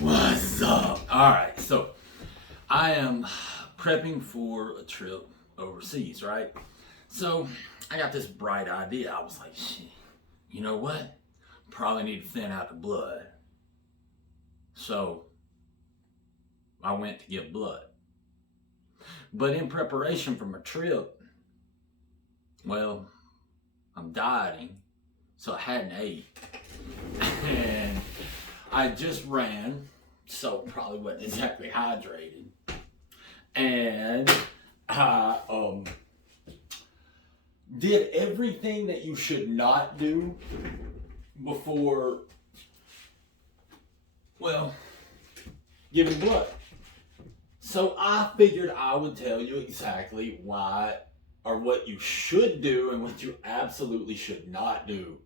What's up? All right, so I am prepping for a trip overseas, right? So I got this bright idea. I was like, shit, you know what? Probably need to thin out the blood. So I went to get blood. But in preparation for my trip, well, I'm dieting, so I hadn't ate. And I just ran, so probably wasn't exactly hydrated. And I did everything that you should not do before, well, giving blood. So I figured I would tell you exactly why or what you should do and what you absolutely should not do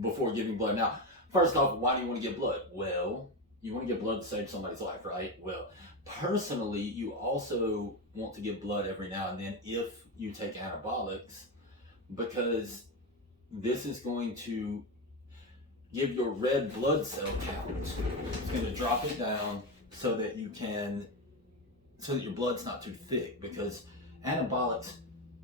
before giving blood. Now, first off, why do you want to give blood? Well, you want to give blood to save somebody's life, right? Well, personally, you also want to give blood every now and then if you take anabolics, because this is going to give your red blood cell count. It's going to drop it down so that your blood's not too thick, because anabolics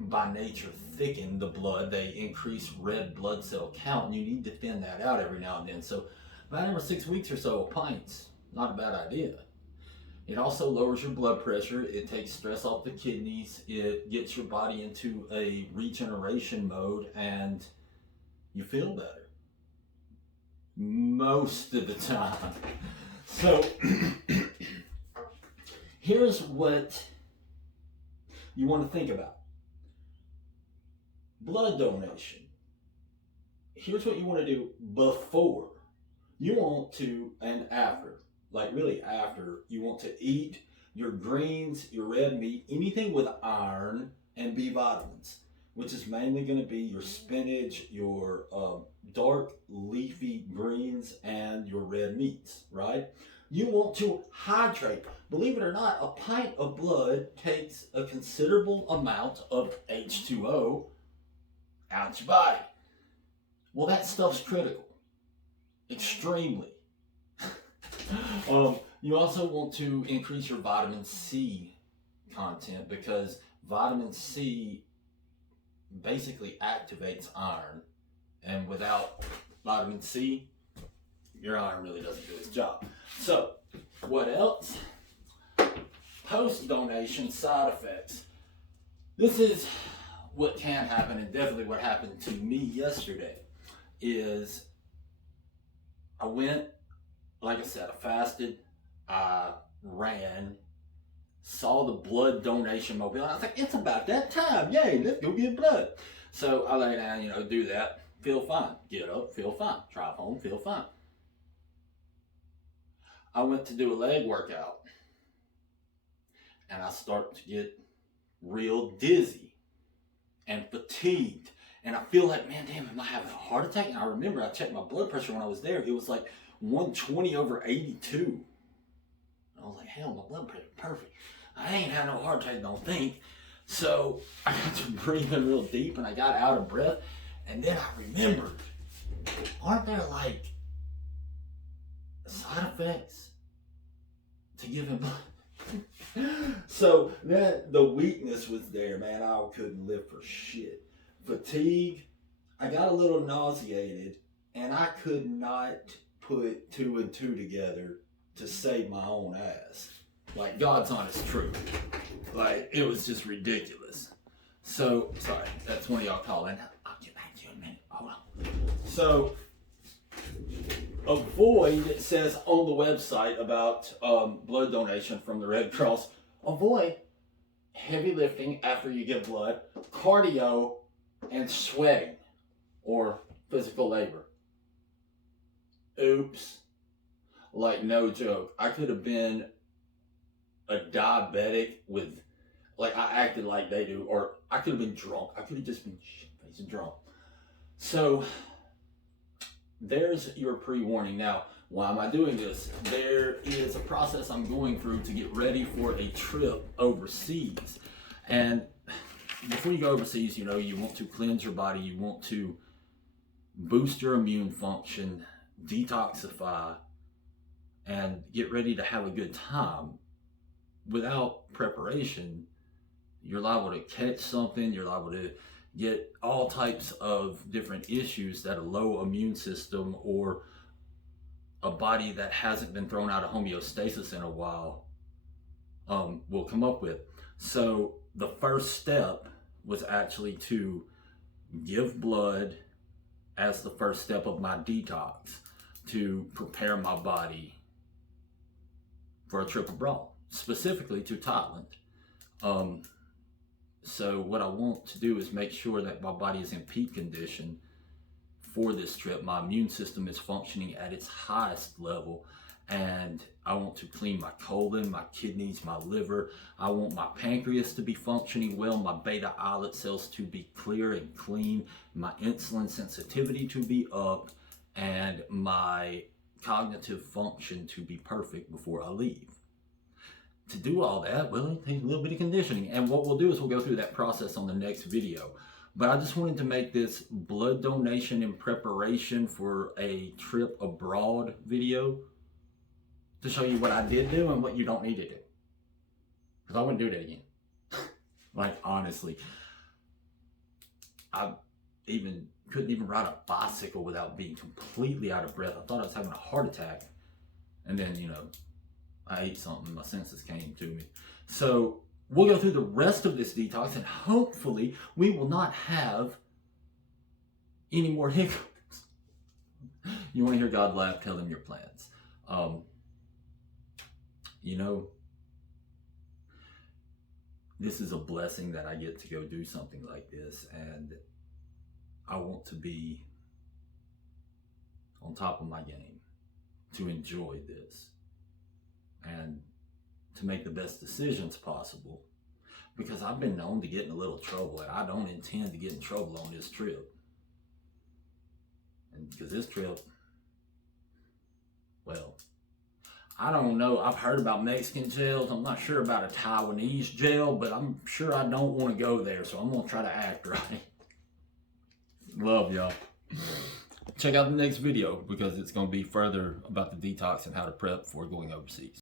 by nature thicken the blood. They increase red blood cell count, and you need to thin that out every now and then. So about every 6 weeks or so, a pint's not a bad idea. It also lowers your blood pressure. It takes stress off the kidneys. It gets your body into a regeneration mode, and you feel better most of the time. So here's what you want to think about. Blood donation. Here's what you want to do before. You want to, and after, like really after, you want to eat your greens, your red meat, anything with iron and B vitamins, which is mainly going to be your spinach, your dark leafy greens, and your red meats, right? You want to hydrate. Believe it or not, a pint of blood takes a considerable amount of H2O out your body. Well, that stuff's critical. Extremely. You also want to increase your vitamin C content, because vitamin C basically activates iron, and without vitamin C, your iron really doesn't do its job. So, what else? Post-donation side effects. This is what can happen, and definitely what happened to me yesterday. Is I went, like I said, I fasted, I ran, saw the blood donation mobile. I was like, it's about that time. Yay, let's go get blood. So I lay down, do that, feel fine. Get up, feel fine. Drive home, feel fine. I went to do a leg workout, and I start to get real dizzy and fatigued. And I feel like, man, damn, am I having a heart attack? And I remember I checked my blood pressure when I was there. It was like 120/82. I was like, hell, my blood pressure perfect. I ain't had no heart attack, don't think. So I got to breathe in real deep, and I got out of breath. And then I remembered, aren't there like side effects to giving blood? So the weakness was there, man. I couldn't live for shit. Fatigue, I got a little nauseated, and I could not put two and two together to save my own ass. Like, God's honest truth. Like, it was just ridiculous. So, sorry, that's one of y'all calling. I'll get back to you in a minute. Hold on. So, avoid, says on the website about blood donation from the Red Cross, avoid heavy lifting after you give blood, cardio, and sweating or physical labor. Oops. Like, no joke. I could have been a diabetic with, like, I acted like they do, or I could have been drunk. I could have just been shit-faced drunk. So, there's your pre-warning. Now, why am I doing this? There is a process I'm going through to get ready for a trip overseas. And before you go overseas, you want to cleanse your body, you want to boost your immune function, detoxify, and get ready to have a good time. Without preparation, you're liable to catch something, you're liable to get all types of different issues that a low immune system or a body that hasn't been thrown out of homeostasis in a while will come up with. So the first step was actually to give blood as the first step of my detox, to prepare my body for a trip abroad, specifically to Thailand. So what I want to do is make sure that my body is in peak condition for this trip. My immune system is functioning at its highest level, and I want to clean my colon, my kidneys, my liver. I want my pancreas to be functioning well, my beta islet cells to be clear and clean, my insulin sensitivity to be up, and my cognitive function to be perfect before I leave. To do all that, well, it takes a little bit of conditioning. And what we'll do is we'll go through that process on the next video. But I just wanted to make this blood donation in preparation for a trip abroad video to show you what I did do and what you don't need to do. Because I wouldn't do that again. Like, honestly. I couldn't even ride a bicycle without being completely out of breath. I thought I was having a heart attack. And then, I ate something, my senses came to me. So we'll go through the rest of this detox, and hopefully we will not have any more hiccups. You want to hear God laugh, tell him your plans. This is a blessing that I get to go do something like this, and I want to be on top of my game to enjoy this and to make the best decisions possible, because I've been known to get in a little trouble, and I don't intend to get in trouble on this trip. And because this trip, well, I don't know. I've heard about Mexican jails. I'm not sure about a Taiwanese jail, but I'm sure I don't want to go there, so I'm going to try to act right. Love y'all. Check out the next video, because it's going to be further about the detox and how to prep for going overseas.